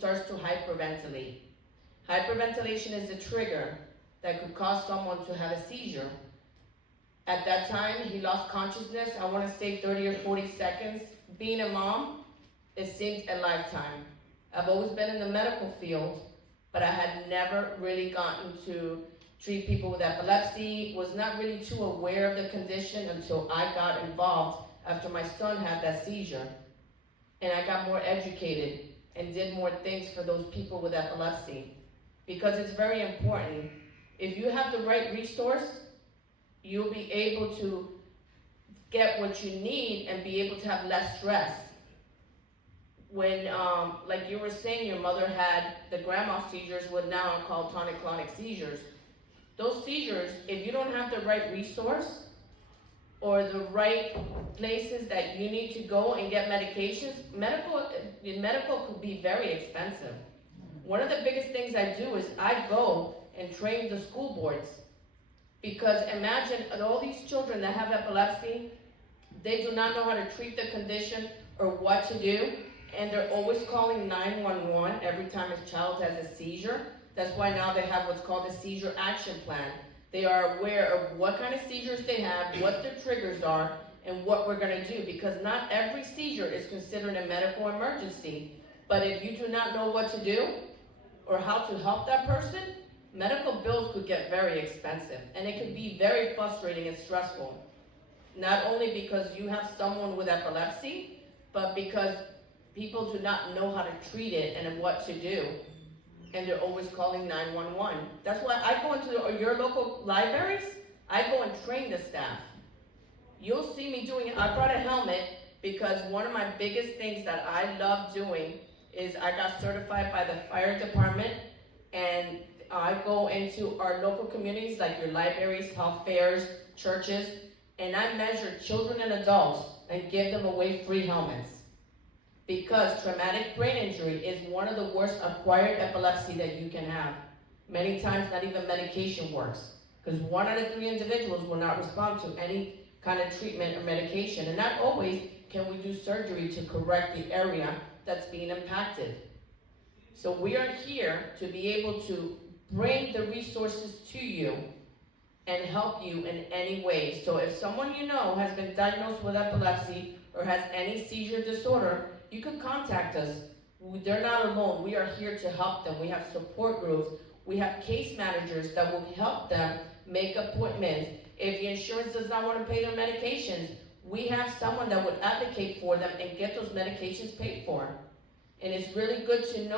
starts to hyperventilate. Hyperventilation is the trigger that could cause someone to have a seizure. At that time, he lost consciousness, I want to say 30 or 40 seconds. Being a mom, it seemed a lifetime. I've always been in the medical field, but I had never really gotten to treat people with epilepsy, was not really too aware of the condition until I got involved after my son had that seizure. And I got more educated and did more things for those people with epilepsy. Because it's very important. If you have the right resource, you'll be able to get what you need and be able to have less stress. When, like you were saying, your mother had the grandma seizures, what now are called tonic-clonic seizures. Those seizures, if you don't have the right resource or the right places that you need to go and get medications, medical could be very expensive. One of the biggest things I do is I go and train the school boards. Because imagine all these children that have epilepsy, they do not know how to treat the condition or what to do, and they're always calling 911 every time a child has a seizure. That's why now they have what's called a seizure action plan. They are aware of what kind of seizures they have, what their triggers are, and what we're going to do, because not every seizure is considered a medical emergency. But if you do not know what to do or how to help that person, medical bills could get very expensive, and it could be very frustrating and stressful. Not only because you have someone with epilepsy, but because people do not know how to treat it and what to do, and they're always calling 911. That's why I go into your local libraries, I go and train the staff. You'll see me doing it. I brought a helmet because one of my biggest things that I love doing is I got certified by the fire department, and I go into our local communities like your libraries, health fairs, churches, and I measure children and adults and give them away free helmets. Because traumatic brain injury is one of the worst acquired epilepsy that you can have. Many times not even medication works, because 1 out of 3 individuals will not respond to any kind of treatment or medication, and not always can we do surgery to correct the area that's being impacted. So we are here to be able to bring the resources to you and help you in any way. So if someone you know has been diagnosed with epilepsy or has any seizure disorder, you can contact us. They're not alone. We are here to help them. We have support groups. We have case managers that will help them make appointments. If the insurance does not want to pay their medications, we have someone that would advocate for them and get those medications paid for. And it's really good to know